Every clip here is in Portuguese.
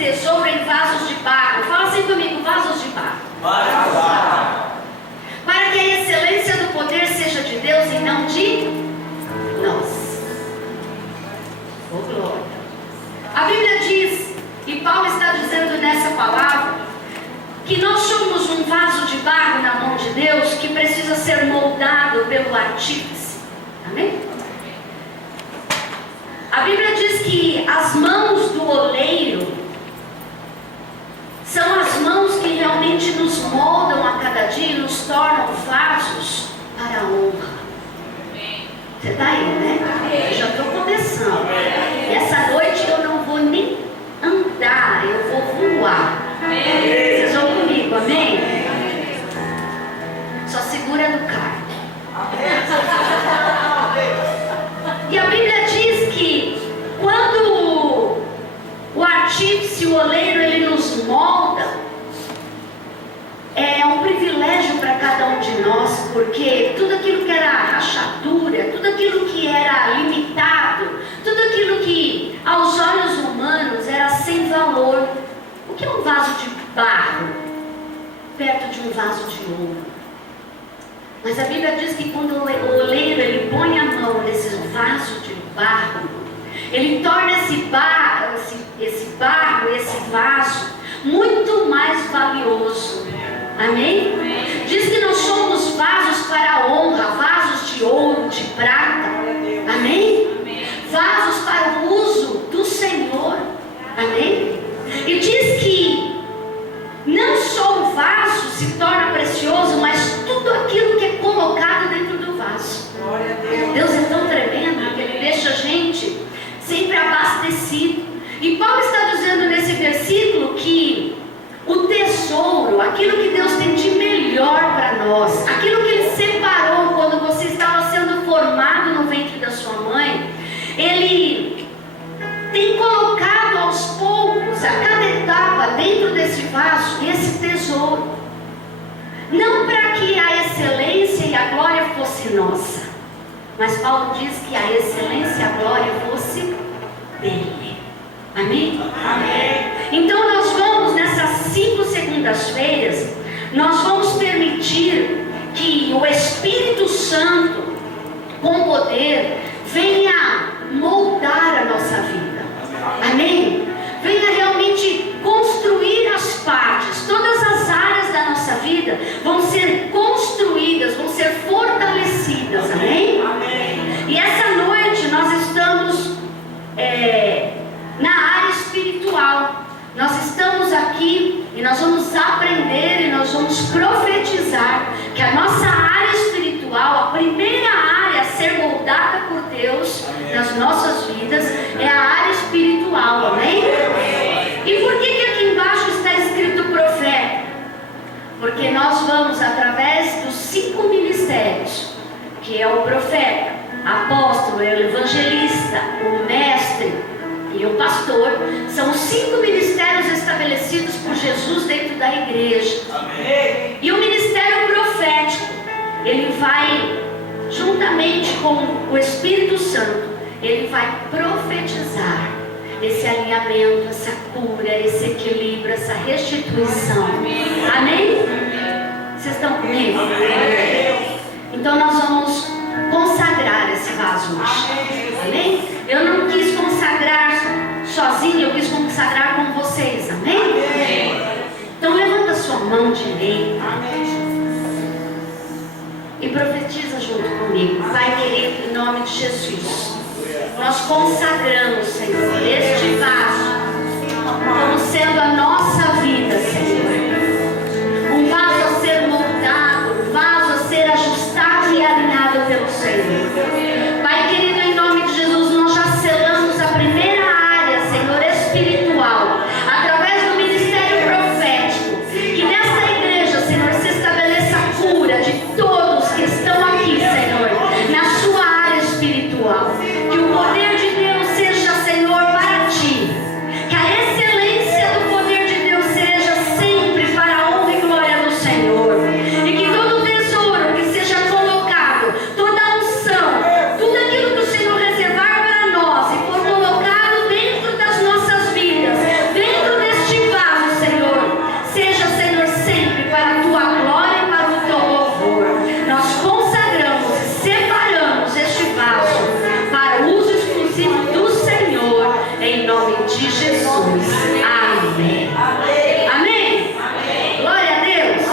tesouro em vasos de barro. Fala assim comigo, vasos de barro. Para que a excelência do poder seja de Deus e não de nós. Oh, glória. A Bíblia diz, e Paulo está dizendo nessa palavra, que nós somos um vaso de barro na mão de Deus que precisa ser moldado pelo artífice. Amém? A Bíblia diz que as mãos do oleiro são as mãos que realmente nos moldam a cada dia e nos tornam vasos para a honra. Você está aí, né? Eu já estou começando. E essa noite eu não vou nem andar, eu vou voar. Vocês vão comigo, amém? Só segura no carro. E a Bíblia diz que quando o artífice, o oleiro, ele nos molda, é um privilégio para cada um de nós, porque tudo aquilo que era rachadura, tudo aquilo que era limitado, tudo aquilo que aos olhos humanos era sem valor. O que é um vaso de barro perto de um vaso de ouro? Mas a Bíblia diz que quando o oleiro ele põe a mão nesse vaso de barro, ele torna esse barro, esse vaso muito mais valioso. Amém? Diz que nós somos vasos para a honra, vasos de ouro, de prata. Amém? Vasos para o uso do Senhor. Amém? E diz que não só o vaso se torna precioso, mas tudo aquilo que é colocado dentro do vaso. Deus é tão tremendo que Ele deixa a gente sempre abastecido. E Paulo está dizendo nesse versículo que o tesouro, aquilo que Deus tem de melhor para nós, aquilo que Ele separou quando você estava sendo formado no ventre da sua mãe, Ele tem colocado aos poucos, a cada etapa, dentro desse vaso, esse tesouro. Não para que a excelência e a glória fosse nossa, mas Paulo diz que a excelência e a glória fosse dele. Amém? Amém. Então nós vamos, nessas 5 segundas-feiras, nós vamos permitir que o Espírito Santo, com poder, venha moldar a nossa vida. Amém? Venha realmente construir as partes. Todas as áreas da nossa vida vão ser construídas, vão ser fortalecidas. Amém? Amém. E essa noite nós estamos na área espiritual. Nós estamos aqui e nós vamos aprender e nós vamos profetizar que a nossa área espiritual, a primeira área a ser moldada por Deus nas nossas vidas é a área espiritual. Amém? E por que aqui embaixo está escrito profeta? Porque nós vamos, através dos 5 ministérios, que é o profeta, apóstolo, o evangelista, o mestre e o pastor, são os 5 ministérios estabelecidos por Jesus dentro da igreja. Amém. E o ministério profético, ele vai, juntamente com o Espírito Santo, ele vai profetizar esse alinhamento, essa cura, esse equilíbrio, essa restituição. Amém? Vocês estão comigo? Amém. Então nós vamos consagrar esse vaso hoje. Amém? Eu não quis consagrar sozinho, eu quis consagrar com vocês. Amém? Amém. Então levanta a sua mão direita e profetiza junto comigo. Pai querido, em nome de Jesus, nós consagramos, Senhor, este vaso como sendo a nossa vida, Senhor. Um vaso a ser moldado, um vaso a ser ajustado e alinhado pelo Senhor. Pai querido, em nome de Jesus, nós já selamos a primeira área, Senhor, espiritual, através do ministério profético. Que nessa igreja, Senhor, se estabeleça a cura de todos que estão aqui, Senhor, na sua área espiritual. Que o poder de Deus seja, Senhor, para nome de Jesus. Amém. Amém? Glória a Deus.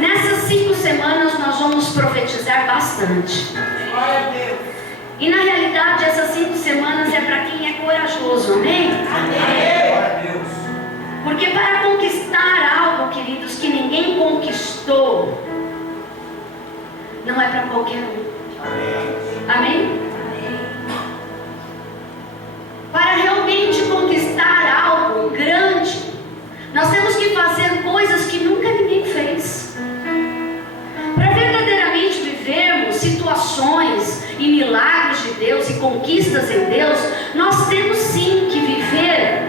Nessas 5 semanas nós vamos profetizar bastante. E na realidade essas 5 semanas é para quem é corajoso. Amém? Porque para conquistar algo, queridos, que ninguém conquistou, não é para qualquer um. Amém? Para realmente conquistar algo grande, nós temos que fazer coisas que nunca ninguém fez. Para verdadeiramente vivermos situações e milagres de Deus e conquistas em Deus, nós temos sim que viver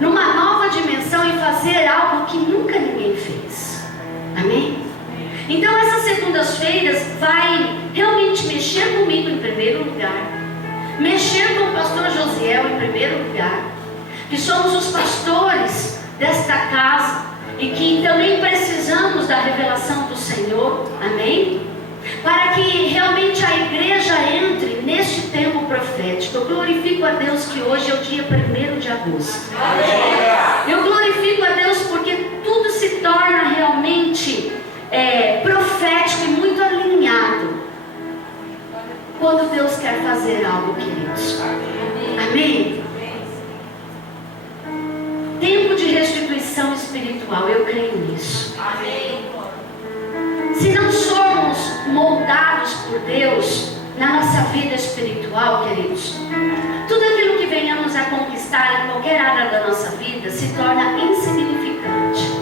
numa nova dimensão e fazer algo que nunca ninguém fez. Amém? Então essas segundas-feiras vai realmente mexer comigo em primeiro lugar, mexer com o pastor Josiel em primeiro lugar, que somos os pastores desta casa e que também precisamos da revelação do Senhor. Amém? Para que realmente a igreja entre neste tempo profético. Eu glorifico a Deus que hoje é o dia 1º de agosto. Eu glorifico a Deus porque tudo se torna realmente profético e muito alinhado quando Deus quer fazer algo, queridos. Amém? Tempo de restituição espiritual, eu creio nisso. Se não somos moldados por Deus na nossa vida espiritual, queridos, tudo aquilo que venhamos a conquistar em qualquer área da nossa vida se torna insignificante.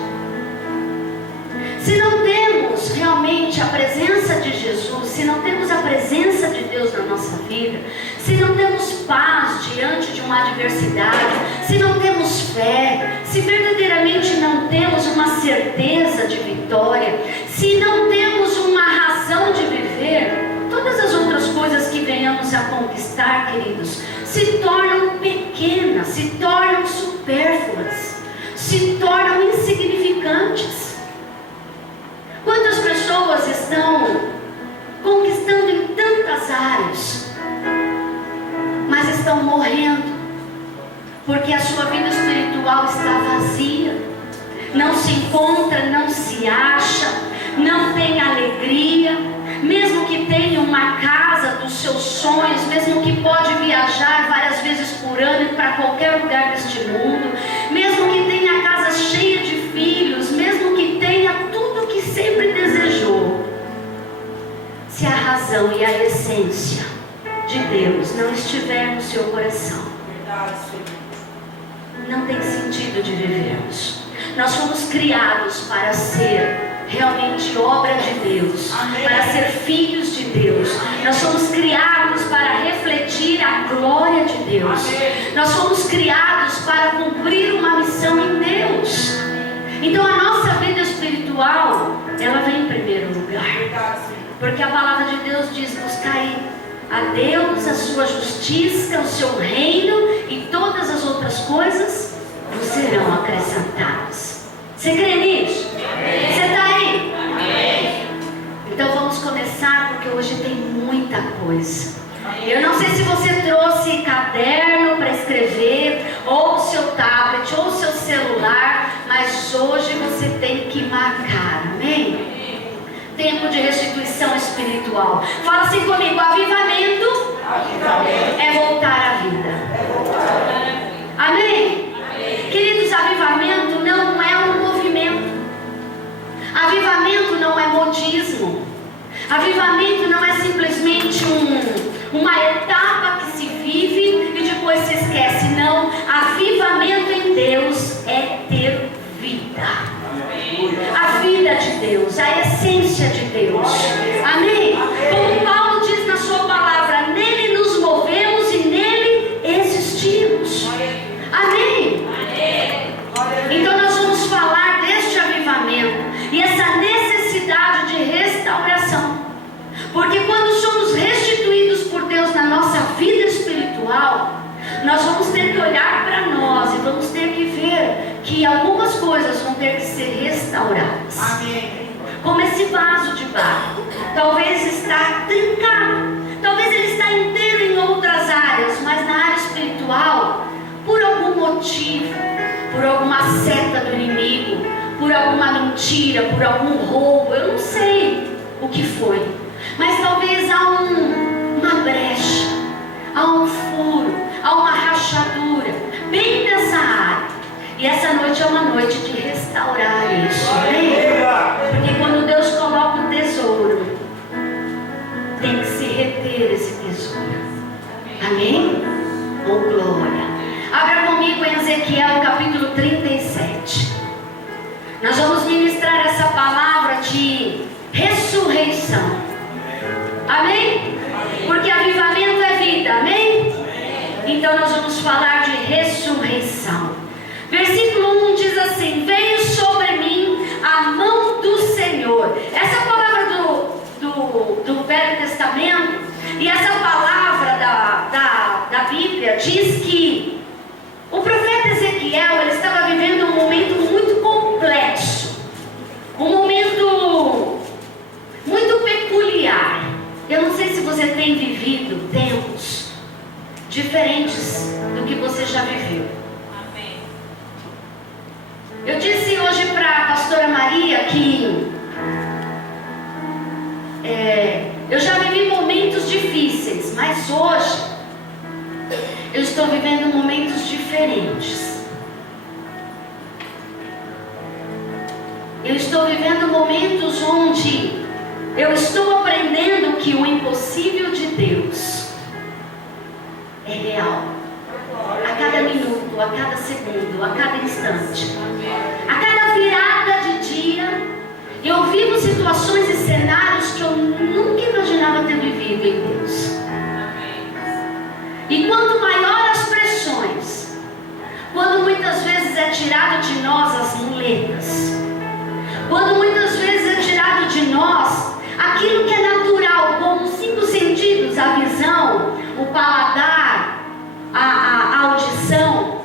Se não temos realmente a presença de Jesus, se não temos a presença de Deus na nossa vida, se não temos paz diante de uma adversidade, se não temos fé, se verdadeiramente não temos uma certeza de vitória, se não temos uma razão de viver, todas as outras coisas que venhamos a conquistar, queridos, se tornam pequenas, se tornam supérfluas, se tornam insignificantes. Quantas pessoas estão conquistando em tantas áreas, mas estão morrendo, porque a sua vida espiritual está vazia, não se encontra, não se acha, não tem alegria, mesmo que tenha uma casa dos seus sonhos, mesmo que pode viajar várias vezes por ano para qualquer lugar deste mundo, mesmo que tenha a casa cheia de filhos, mesmo que tenha tudo que sempre desejou, se a razão e a essência de Deus não estiver no seu coração, não tem sentido de vivermos. Nós fomos criados para ser realmente obra de Deus, para ser filhos de Deus. Nós somos criados para refletir a glória de Deus. Nós fomos criados para cumprir uma missão em Deus. Então a nossa vida espiritual, ela vem em primeiro lugar, porque a palavra de Deus diz: buscai a Deus, a sua justiça, o seu reino, e todas as outras coisas vos serão acrescentadas. Você crê nisso? Você está aí? Amém. Então vamos começar, porque hoje tem muita coisa. Eu não sei se você trouxe caderno para escrever, ou o seu tablet, ou o seu celular, mas hoje você tem que marcar. Amém? Tempo de restituição espiritual. Fala assim comigo: avivamento é voltar à vida. Amém? Queridos, avivamento não é um movimento. Avivamento não é modismo. Avivamento não é simplesmente uma etapa que se vive e depois se esquece. Não, avivamento em Deus é ter vida. A vida de Deus, a essência de Deus. Amém? Como Paulo diz na sua palavra, nele nos movemos e nele existimos. Amém? Então nós vamos falar deste avivamento e essa necessidade de restauração, porque quando somos restituídos por Deus na nossa vida espiritual, nós vamos ter que olhar para nós e vamos ter que ver que algumas coisas vão ter que ser restauradas. Amém. Como esse vaso de barro, talvez está trincado, talvez ele está inteiro em outras áreas, mas na área espiritual motivo, por alguma seta do inimigo, por alguma mentira, por algum roubo, eu não sei o que foi, mas talvez há uma brecha, há um furo, há uma rachadura, bem nessa área, e essa noite é uma noite de restaurar isso, porque quando Deus coloca um tesouro, tem que se reter esse tesouro, amém? Oh glória! Abra comigo em Ezequiel capítulo 37. Nós vamos ministrar essa palavra de ressurreição. Amém? Porque avivamento é vida. Amém? Então nós vamos falar de ressurreição. Versículo 1 diz assim: veio sobre mim a mão do Senhor. Essa palavra do Velho Testamento, e essa palavra da Bíblia diz que o profeta Ezequiel, ele estava vivendo um momento muito complexo, um momento muito peculiar. Eu não sei se você tem vivido tempos diferentes do que você já viveu. Amém. Eu disse hoje para a pastora Maria que eu já vivi momentos difíceis, mas hoje eu estou vivendo momentos diferentes. Eu estou vivendo momentos onde eu estou aprendendo que o impossível de Deus é real. A cada minuto, a cada segundo, a cada instante, a cada virada de dia, eu vivo situações e cenários que eu nunca imaginava ter vivido em Deus. E quanto maior as pressões, quando muitas vezes é tirado de nós as muletas, quando muitas vezes é tirado de nós aquilo que é natural, como os 5 sentidos, a visão, o paladar, a audição.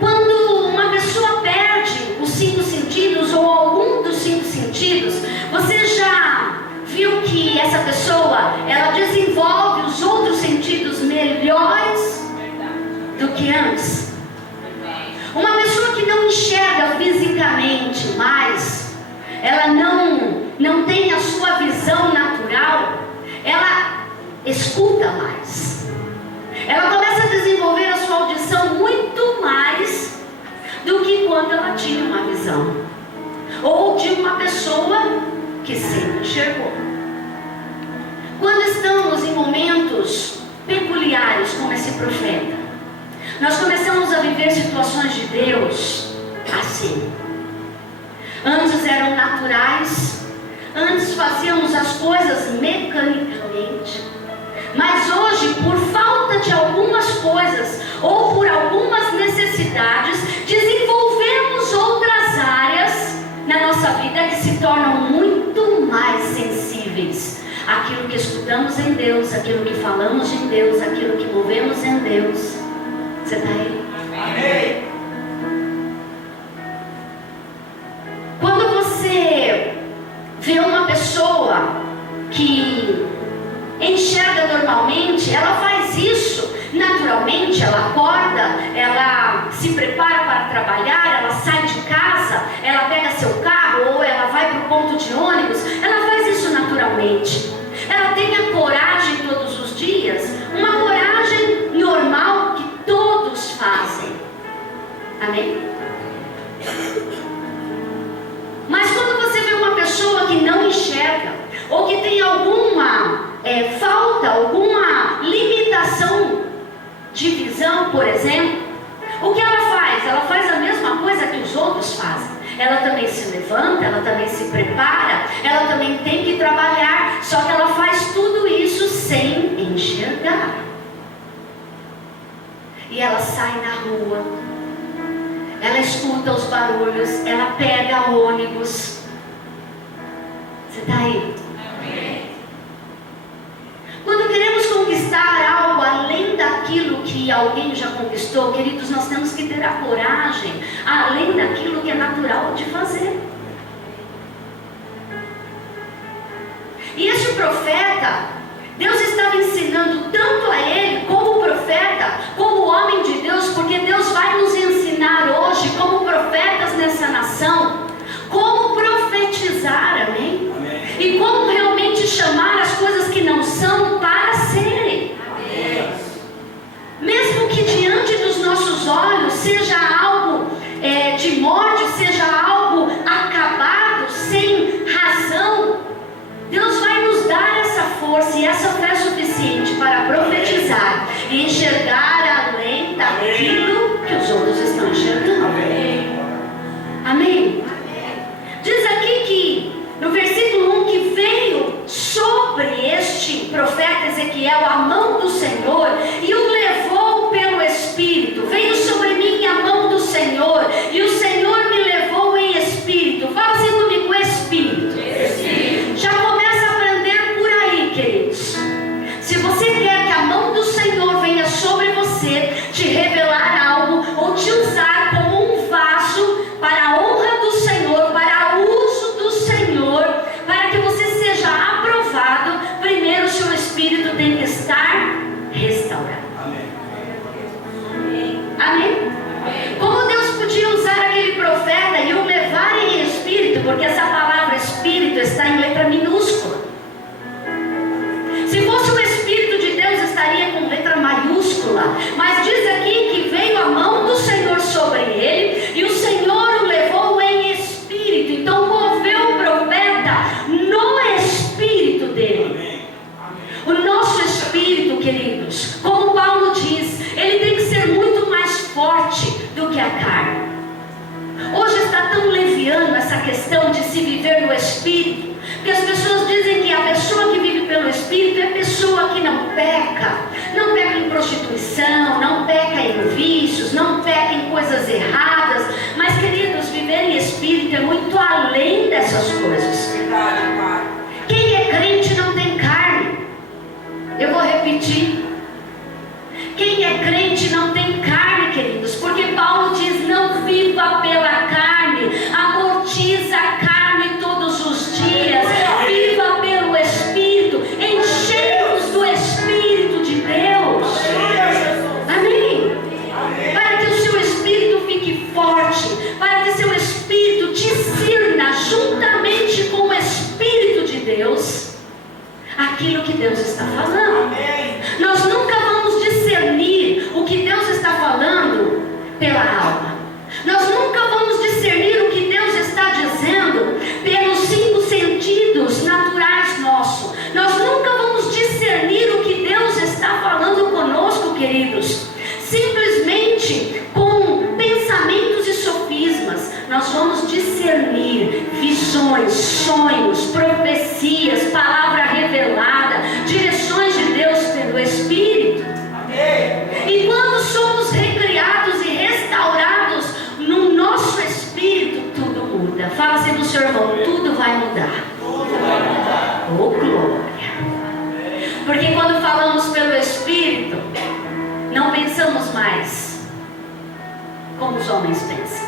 Quando uma pessoa perde os 5 sentidos ou algum dos 5 sentidos, você já viu que essa pessoa, ela desenvolve os outros sentidos melhores do que antes? Uma pessoa que não enxerga fisicamente mais, ela não tem a sua visão natural, ela escuta mais. Ela começa a desenvolver a sua audição muito mais do que quando ela tinha uma visão, ou de uma pessoa que sempre enxergou. Quando estamos em momentos peculiares como esse profeta, nós começamos a viver situações de Deus assim. Antes eram naturais, antes fazíamos as coisas mecanicamente, mas hoje, por falta de algumas coisas ou por algumas necessidades, desenvolvemos outras áreas na nossa vida que se tornam muito mais sensíveis àquilo que escutamos em Deus, àquilo que falamos em Deus, àquilo que movemos em Deus. Você está aí? Amém. Quando você vê uma pessoa que enxerga normalmente, ela faz isso naturalmente, ela acorda, ela se prepara para trabalhar, ela sai de casa, ela pega seu carro ou ela vai para o ponto de ônibus, ela faz isso naturalmente. Ela tem a coragem todos os dias, uma coragem normal que todos fazem. Amém? Mas quando você vê uma pessoa que não enxerga, ou que tem alguma falta, alguma limitação de visão, por exemplo, o que ela faz? Ela faz a mesma coisa que os outros fazem. Ela também se levanta, ela também se prepara, ela também tem que trabalhar, só que ela faz tudo isso sem enxergar. E ela sai na rua, ela escuta os barulhos, ela pega ônibus. Você está aí? Amém. Quando queremos conquistar algo além daquilo que alguém já conquistou, queridos, nós temos que ter a coragem, além daquilo que é natural de fazer. E esse profeta, Deus estava ensinando tanto a ele, como profeta, como homem de Deus, porque Deus vai nos ensinar Porque essa palavra espírito está em letra minúscula. Se fosse o Espírito de Deus, estaria com letra maiúscula. Mas diz aqui que veio a mão do Senhor sobre ele, e o Senhor o levou em espírito. Então moveu o profeta no espírito dele. O nosso espírito, queridos, como Paulo diz, ele tem que ser muito mais forte do que a carne. Hoje está tão leviano essa questão de se viver no espírito, que as pessoas dizem que a pessoa que vive pelo espírito é a pessoa que não peca em prostituição, não peca em vícios, não peca em coisas erradas. Mas, queridos, viver em espírito é muito além dessas coisas. Quem é crente não tem carne. Eu vou repetir. Quem é crente não tem carne, queridos, porque Paulo diz: não viva pela carne, amortiza a carne todos os dias, viva pelo Espírito, enchei-vos do Espírito de Deus. Amém? Para que o seu espírito fique forte, para que seu espírito discirna juntamente com o Espírito de Deus aquilo que Deus está falando. Nós nunca vamos discernir o que Deus está falando pela alma. Nós nunca vamos discernir o que Deus está dizendo pelos 5 sentidos naturais nossos. Nós nunca vamos discernir o que Deus está falando conosco, queridos, simplesmente com pensamentos e sofismas. Nós vamos discernir visões, sonhos, profecias, palavra revelada, direções de Deus pelo Espírito. E quando somos recriados e restaurados no nosso espírito, tudo muda. Fala assim do seu irmão: tudo vai mudar. Oh, glória! Porque quando falamos pelo Espírito, não pensamos mais como os homens pensam.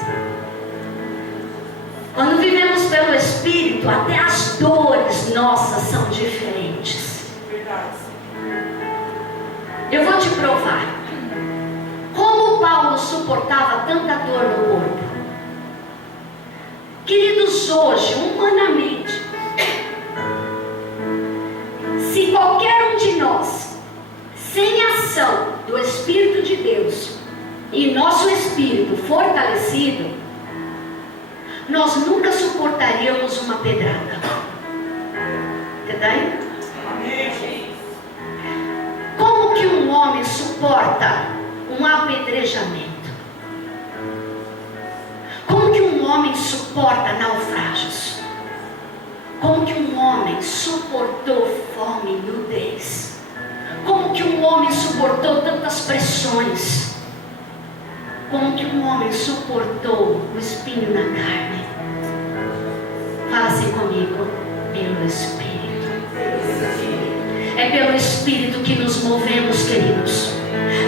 Quando vivemos pelo Espírito, até as dores nossas são diferentes. Eu vou te provar como Paulo suportava tanta dor no corpo. Queridos, hoje, humanamente, se qualquer um de nós, sem ação do Espírito de Deus e nosso espírito fortalecido, nós nunca suportaríamos uma pedrada. Entendeu? Como que um homem suporta um apedrejamento? Como que um homem suporta naufrágios? Como que um homem suportou fome e nudez? Como que um homem suportou tantas pressões? Como que um homem suportou o espinho na carne? Fala assim comigo: pelo Espírito. É pelo Espírito que nos movemos, queridos.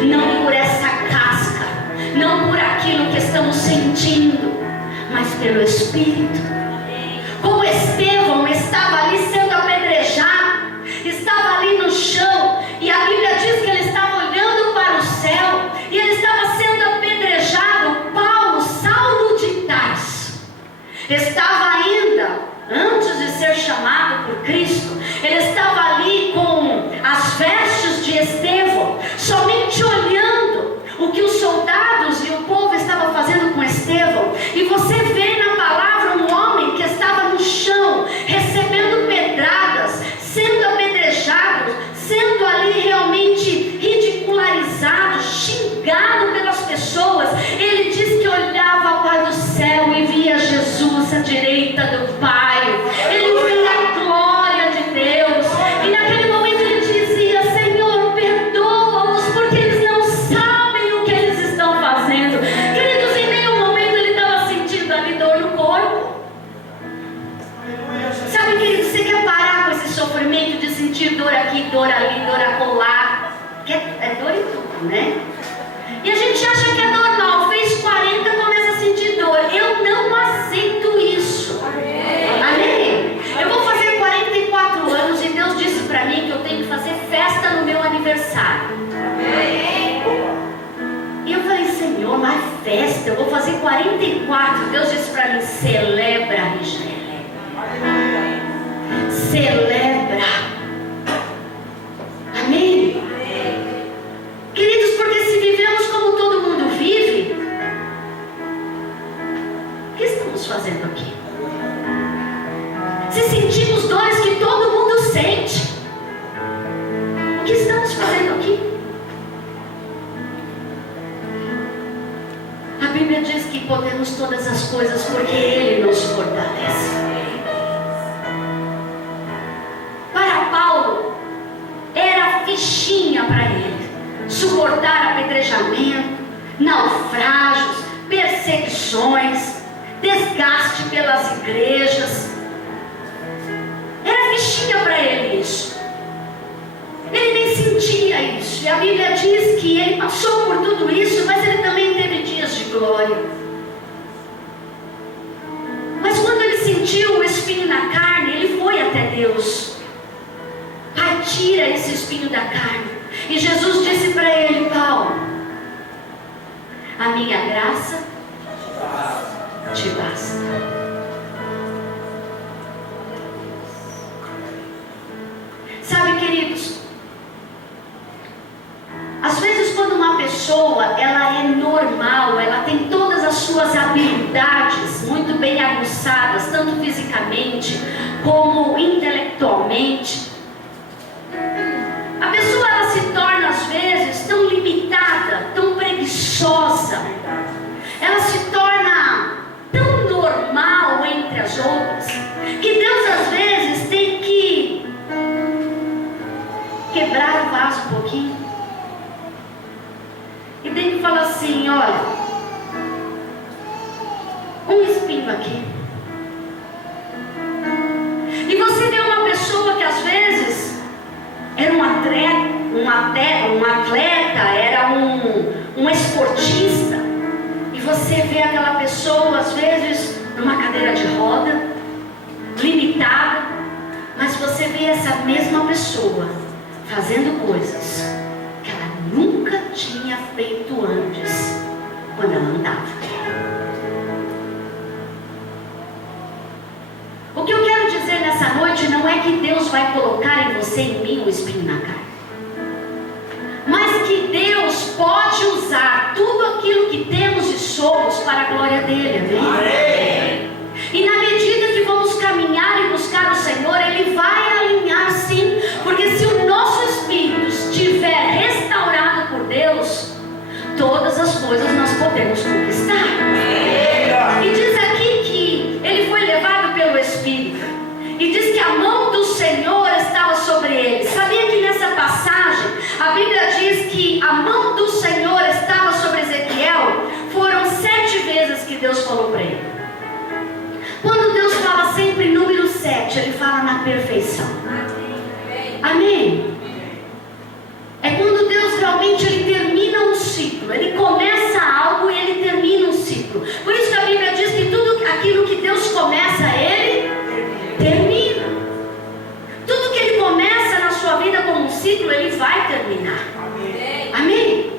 Não por essa casca, não por aquilo que estamos sentindo, mas pelo Espírito. Como Estevão estava ali sendo apedrejado, estava ali no chão, e a Bíblia diz que ele estava olhando para o céu, e ele estava sendo apedrejado. Paulo, Saulo de Tarso, estava ainda, antes de ser chamado por Cristo, ele estava ali com as vestes de Estevão, somente olhando o que os soldados e o povo estavam fazendo com Estevão. E você vê na palavra um homem que estava no chão, recebendo pedradas, sendo apedrejado, sendo ali realmente ridicularizado, xingado pelas pessoas. Ele diz que olhava para o céu e via Jesus à direita do Pai. Ele via a glória de Deus, e naquele momento ele dizia: Senhor, perdoa-os, porque eles não sabem o que eles estão fazendo. Queridos, em nenhum momento ele estava sentindo ali dor no corpo. Sabe, queridos, você quer parar com esse sofrimento de sentir dor aqui, dor ali, dor acolá? É dor em tudo, né? E a gente acha que é normal. Fez 40, começa a sentir dor. Eu não aceito isso. Amém? Eu vou fazer 44 anos e Deus disse para mim que eu tenho que fazer festa no meu aniversário. E eu falei: Senhor, mas festa? Eu vou fazer 44. Deus disse para mim: celebra, Rigélia. Celebra. Amém? Queridos, porque se vivemos como todo mundo vive, o que estamos fazendo aqui? Se sentimos dores que todo mundo sente, o que estamos fazendo aqui? A Bíblia diz que podemos todas as coisas porque Ele nos fortalece. Para Paulo, era fichinha para ele suportar apedrejamento, naufrágios, perseguições, desgaste pelas igrejas. Era fichinha para ele isso. Ele nem sentia isso. E a Bíblia diz que ele passou por tudo isso, mas ele também teve dias de glória. Mas quando ele sentiu o espinho na carne, ele foi até Deus. Pai, tira esse espinho da carne. E Jesus disse para ele: Paulo, a minha graça te basta. Sabe, queridos, às vezes quando uma pessoa, ela é normal, ela tem todas as suas habilidades muito bem aguçadas, tanto fisicamente como intelectualmente, a pessoa, ela se torna às vezes tão limitada, tão preguiçosa, ela se torna tão normal entre as outras, que Deus às vezes tem que quebrar o vaso um pouquinho e tem que falar assim: olha, um espinho aqui. E você vê uma pessoa que às vezes era um atleta, era um esportista, e você vê aquela pessoa às vezes numa cadeira de roda, limitada, mas você vê essa mesma pessoa fazendo coisas que ela nunca tinha feito antes, quando ela andava. O que eu quero dizer nessa noite não é que Deus vai colocar em você e em mim um espinho na carne, mas que Deus pode usar tudo aquilo que temos e somos para a glória dele. Amém? E na medida que vamos caminhar e buscar o Senhor, Ele vai alinhar, sim, porque se o nosso espírito estiver restaurado por Deus, todas as coisas nós podemos conquistar. E diz aqui que ele foi levado pelo Espírito, e diz que a mão do Senhor estava sobre ele. Sabia que nessa passagem a Bíblia diz que a mão do Senhor estava sobre Ezequiel? Foram 7 vezes que Deus falou para ele. Quando Deus fala sempre número 7, Ele fala na perfeição. Amém? É quando Deus realmente Ele termina um ciclo. Ele começa algo e Ele termina um ciclo. Por isso que a Bíblia diz que tudo aquilo que Deus começa, Ele termina. Tudo que Ele começa na sua vida como um ciclo, Ele vai terminar. Amém?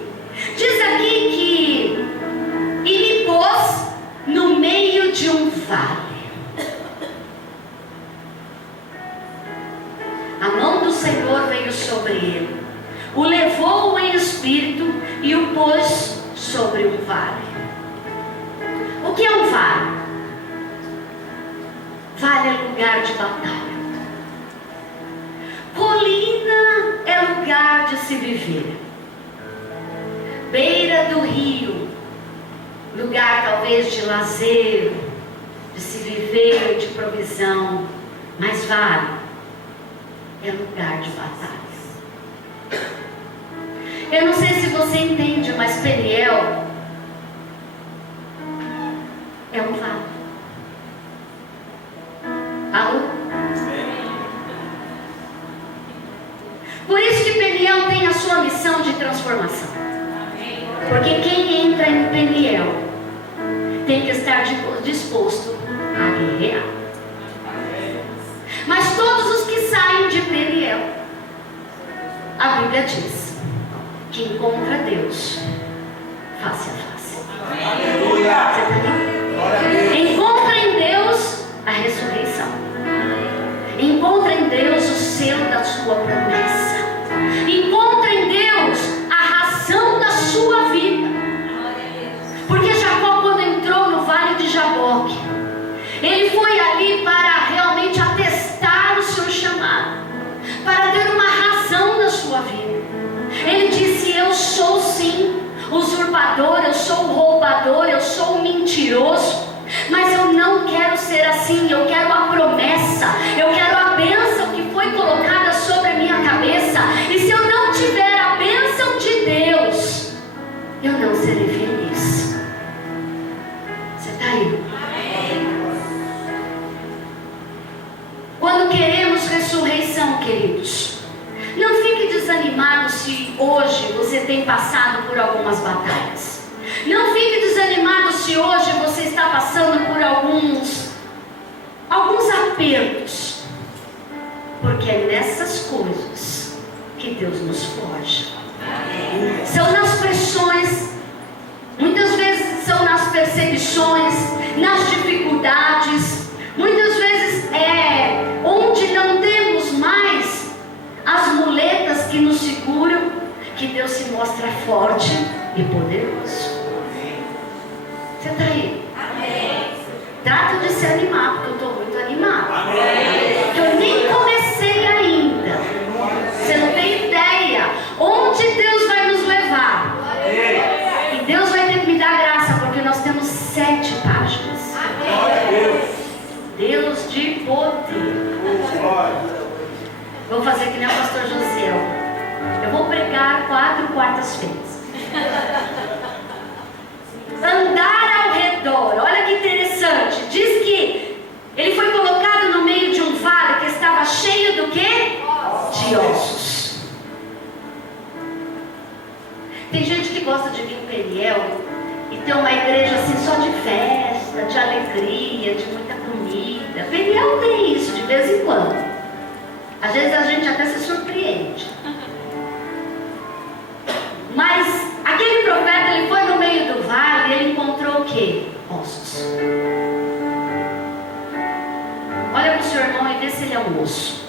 Diz aqui que e me pôs no meio de um vale. A mão do Senhor veio sobre ele, o levou em espírito e o pôs sobre um vale. O que é um vale? Vale é lugar de batalha. Colina é lugar de se viver. Beira do rio, lugar talvez de lazer, de se viver, de provisão. Mas vale é lugar de batalhas. Eu não sei se você entende, mas Peniel é um vale. Alô? Por isso que Peniel tem a sua missão de transformação. Porque quem entra em Peniel tem que estar disposto a guerrear. Mas todos os que saem de Peniel, a Bíblia diz que encontra Deus face a face. Aleluia! Encontra em Deus a ressurreição. usurpador, eu sou o roubador, eu sou o mentiroso. Mas eu não quero ser assim, eu quero a promessa, eu quero a bênção que foi colocada sobre a minha cabeça. E se eu não tiver a bênção de Deus, eu não serei feliz. Você está aí? Quando queremos ressurreição, queridos, não fique desanimado se hoje você tem passado por algumas batalhas. Não fique desanimado se hoje você está passando por alguns apertos. Porque é nessas coisas que Deus nos forja. São nas pressões, muitas vezes são nas perseguições, nas dificuldades. Muitas vezes é onde não temos mais as muletas que nos seguram, que Deus se mostra forte e poderoso. Você está aí? Amém. Trata de se animar, porque eu estou muito animada. Amém. Porque eu nem comecei ainda. Você não tem ideia onde Deus vai nos levar. Amém. E Deus vai ter que me dar graça, porque nós temos 7 páginas. Amém. Deus de poder. Vou fazer que nem o pastor José. Eu vou pregar 4 quartas-feiras. Andar ao redor. Olha que interessante. Diz que ele foi colocado no meio de um vale que estava cheio do quê? De ossos. Tem gente que gosta de vir em Peniel e ter uma igreja assim só de festa, de alegria, de muita comida. Peniel tem isso de vez em quando. Às vezes a gente até se surpreende. Mas aquele profeta, ele foi no meio do vale e ele encontrou o quê? Ossos. Olha para o seu irmão e vê se ele é um osso.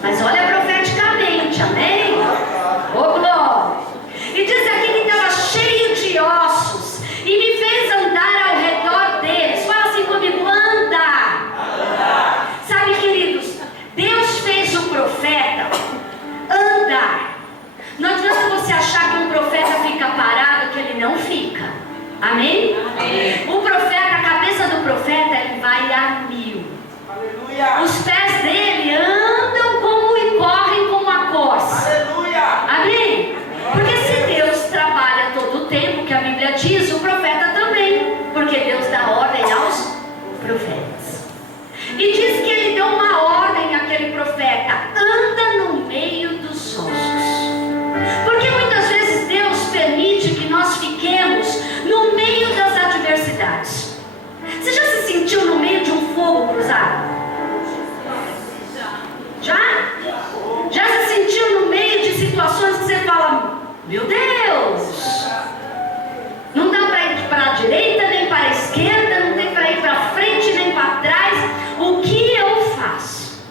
Mas olha profeticamente, amém? Ô glória! E diz aqui que estava cheio de ossos e me fez andar ao redor deles. Fala assim comigo, anda! Sabe, queridos, Deus fez o profeta andar. Não adianta você achar que um profeta fica parado, que ele não fica. Amém? Amém. O profeta, a cabeça do profeta, ele vai a 1000. Aleluia. Os pés dele andam como e correm como a corça. Aleluia. Amém? Porque se Deus trabalha todo o tempo, que a Bíblia diz, o profeta também. Porque Deus dá ordem aos profetas. E diz que ele deu uma ordem àquele profeta: anda no meio dos ossos. Porque muitas vezes Deus permite que nós fiquemos no meio das adversidades. Você já se sentiu no meio de um fogo cruzado? Já? Já se sentiu no meio de situações que você fala: meu Deus, não dá para ir para a direita nem para a esquerda, não tem para ir para frente nem para trás. O que eu faço?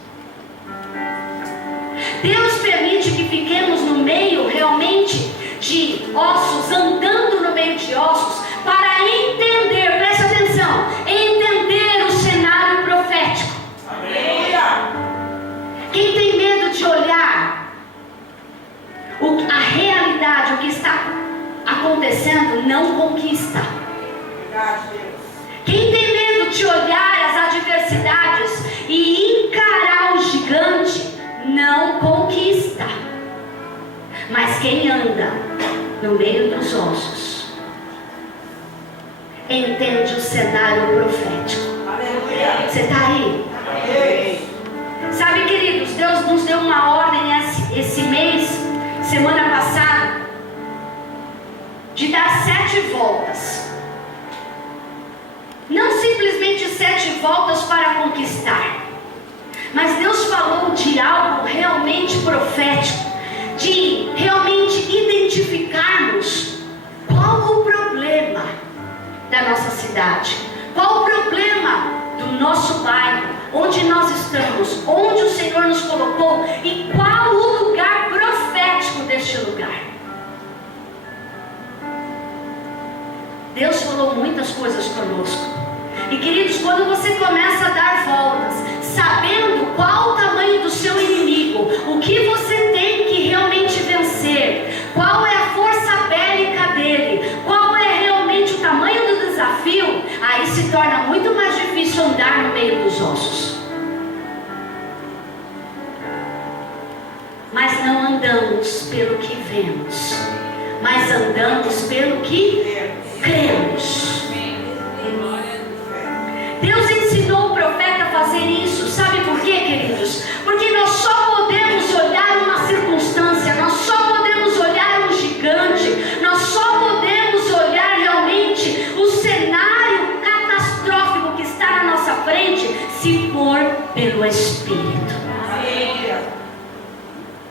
Deus permite que fiquemos no meio realmente de ossos, andando no meio de ossos, para entender, presta atenção, entender o cenário profético. Amém. Quem tem medo de olhar a realidade, o que está acontecendo, não conquista. Quem tem medo de olhar as adversidades e encarar o gigante, não conquista. Mas quem anda no meio dos ossos entende o cenário profético. Aleluia. Você está aí? Amém. Sabe, queridos, Deus nos deu uma ordem esse mês, semana passada, de dar 7 voltas. Não simplesmente 7 voltas para conquistar, mas Deus falou de algo realmente profético, de realmente identificarmos qual o problema da nossa cidade, qual o problema do nosso bairro, onde nós estamos, onde o Senhor nos colocou e qual o lugar profético deste lugar. Deus falou muitas coisas conosco. E queridos, quando você começa a dar voltas, sabendo qual o tamanho do seu inimigo, o que você tem que realmente vencer, se torna muito mais difícil andar no meio dos ossos. Mas não andamos pelo que vemos, mas andamos pelo que cremos. Deus ensinou o profeta a fazer isso. Sabe por quê, queridos? Porque nós só podemos olhar uma circunstância, nós só podemos olhar um gigante, nós só podemos olhar realmente o cenário catastrófico que está na nossa frente, se for pelo Espírito.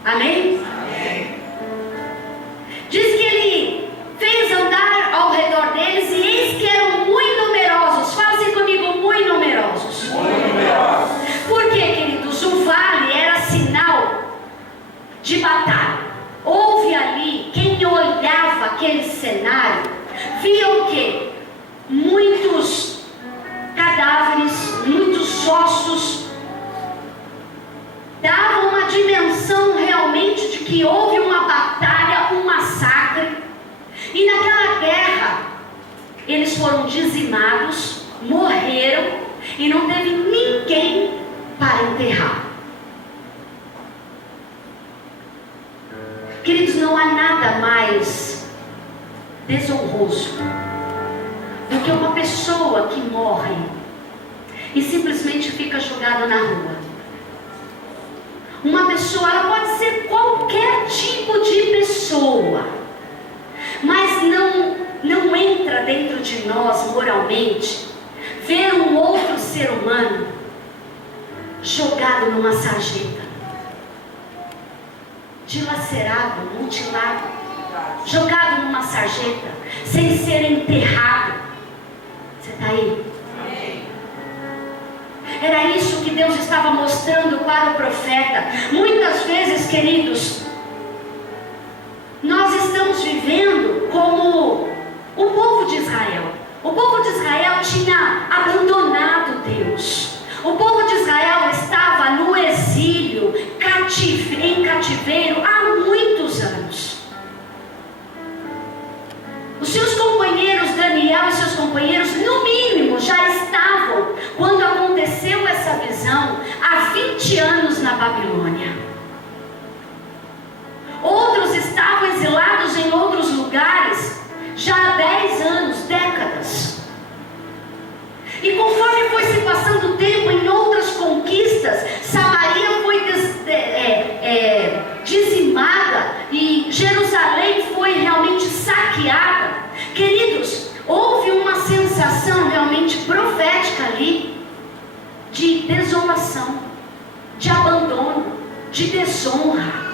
Amém? Amém. Diz que ele fez andar ao redor deles e eis que eram muito numerosos. Fala assim comigo, muito numerosos. Muito numerosos. Por quê, queridos? O vale era sinal de batalha. Houve ali, quem olhava aquele cenário, via o quê? Muitos cadáveres, muitos ossos. Dava uma dimensão realmente de que houve uma batalha, um massacre. E naquela guerra, eles foram dizimados, morreram, e não teve ninguém para enterrar. Queridos, não há nada mais desonroso do que uma pessoa que morre e simplesmente fica jogada na rua. Uma pessoa, ela pode ser qualquer tipo de pessoa, mas não entra dentro de nós moralmente ver um outro ser humano jogado numa sarjeta, dilacerado, mutilado, jogado numa sarjeta, sem ser enterrado. Você está aí? Era isso que Deus estava mostrando para o profeta. Muitas vezes, queridos, nós estamos vivendo como o povo de Israel. O povo de Israel tinha abandonado Deus. O povo de Israel estava no exílio, em cativeiro há muitos anos. Os seus companheiros, Daniel e seus companheiros, no mínimo, já estavam, quando aconteceu essa visão, há 20 anos na Babilônia. Outros estavam exilados em outros lugares, já há 10 anos, décadas. E conforme foi se passando o tempo, em outras conquistas, Samaria foi dizimada e Jerusalém foi realmente saqueada. Queridos, houve uma sensação realmente profética ali de desolação, de abandono, de desonra.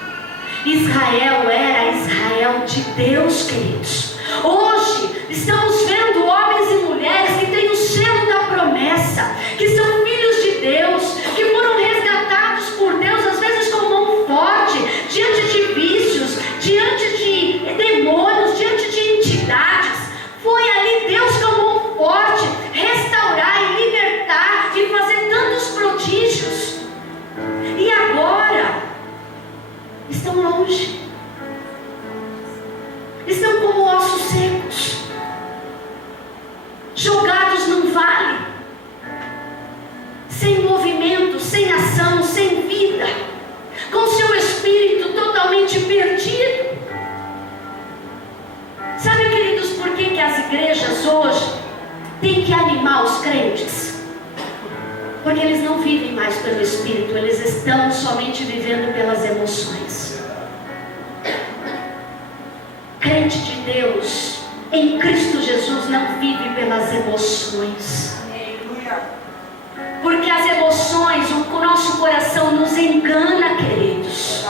Israel era Israel de Deus, queridos. Hoje estamos vendo homens e mulheres que têm o selo da promessa, que são filhos de Deus, que foram resgatados por Deus, às vezes com mão forte, diante de vícios, diante de demônios, diante de entidades. Foi ali Deus com mão forte restaurar e libertar e fazer tantos prodígios. E agora estão longe, estão como ossos secos, jogados num vale, sem movimento, sem ação, sem vida, com seu espírito totalmente perdido. Sabe, queridos, por que as igrejas hoje têm que animar os crentes? Porque eles não vivem mais pelo Espírito, eles estão somente vivendo pelas emoções. Crente de Deus, em Cristo Jesus, não vive pelas emoções. Porque as emoções, o nosso coração nos engana, queridos.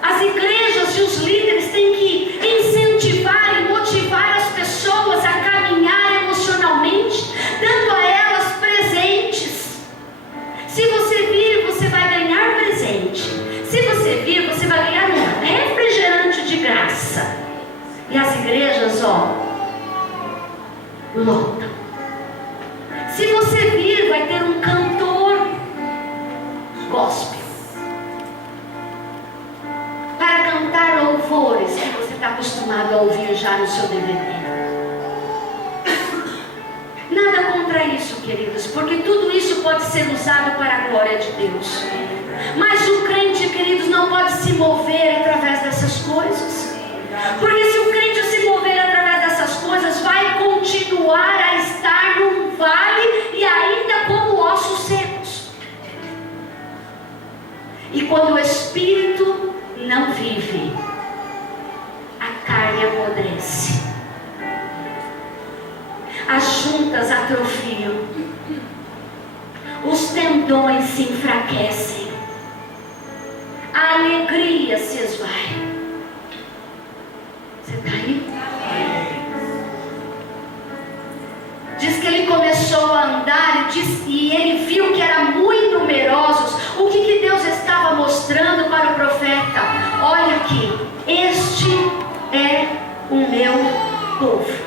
As igrejas e os líderes têm que incentivar e motivar as pessoas a caminhar emocionalmente, dando a elas presentes. Se você vir, você vai ganhar presente. Se você vir, você vai ganhar um refrigerante de graça. E as igrejas, lotam. Se você vir, vai ter um cantor gospel para cantar louvores que você está acostumado a ouvir já no seu DVD. Nada contra isso, queridos, porque tudo isso pode ser usado para a glória de Deus. Mas o crente, queridos, não pode se mover através dessas coisas. Porque se o crente se mover através dessas coisas, vai continuar a estar num vale e ainda como ossos secos. E quando o Espírito não vive, a carne apodrece. As juntas atrofiam. Os tendões se enfraquecem. A alegria se esvai. Você está aí? Diz que ele começou a andar e ele viu que eram muito numerosos. O que Deus estava mostrando para o profeta? Olha aqui, este é o meu povo.